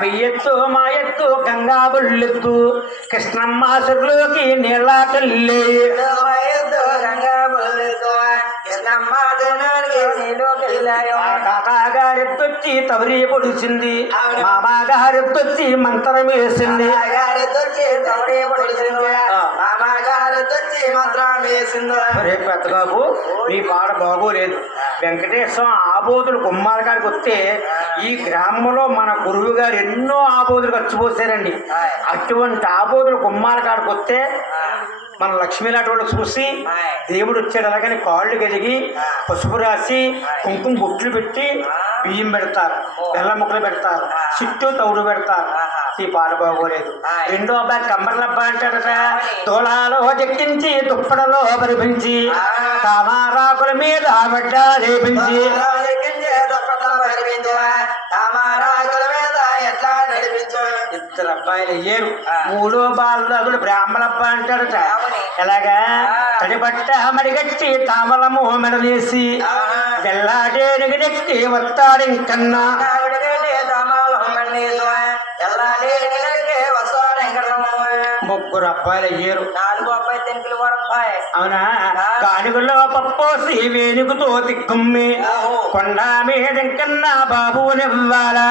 బియ్యత్తు మా ఎత్తు గంగా బుల్లెత్తు కృష్ణమ్మ సురులోకి నీళ్ళ తల్లి తాతగారెత్తొచ్చి తవరి పొడిచింది మామగారెత్తొచ్చి మంత్రం వేసింది పెద్దబాబు నీ పాట బాగోలేదు. వెంకటేశ్వరం ఆబోతులు కుమ్మారగారికి వస్తే ఈ గ్రామంలో మన గురువు గారు ఎన్నో ఆబోతులు ఖర్చుపోసారండి. అటువంటి ఆబోతులు కుమ్మారగారికి వస్తే మన లక్ష్మీలాంటి వాళ్ళు చూసి దేవుడు వచ్చాడు అలాగని కాళ్ళు కడిగి పసుపు రాసి కుంకుమ బొట్లు పెట్టి బియ్యం పెడతారు, బెల్లం ముక్కలు పెడతారు, చుట్టూ తౌడు పెడతారు. ఈ పాట బాగోలేదు. రెండో అబ్బాయి కమ్మర్లబ్బా అంటాడట. తోలాలో దక్కించి దుప్పడలో పరిపించి తామారాకుల మీద బిడ్డ రేపించి ఇద్దరు అబ్బాయిలు అయ్యారు. మూడో బాలుడు బ్రాహ్మణబ్బా అంటాడట. ఎలాగా తడిబట్ట మడిగట్టి తామలము మెడలేసి తెల్లాడే నెగడెక్కి వస్తాడింకన్నా ముగ్గురు అబ్బాయిలు అయ్యారు. నాలుగు అబ్బాయి తెంకులు అబ్బాయి. అవునా? కానుకలో పప్పోసి వేణుకుతో తిక్కుమ్మి కొండ మీదకన్నా బాబునివ్వాలా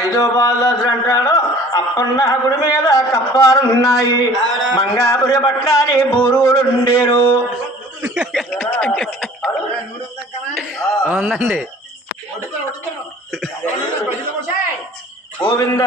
ఐదో బాలు అంటాడు. అప్పన్న గుడి మీద కప్పారున్నాయి, మంగాపురి పట్లని బూరులుండేరు. అవునండి. గోవింద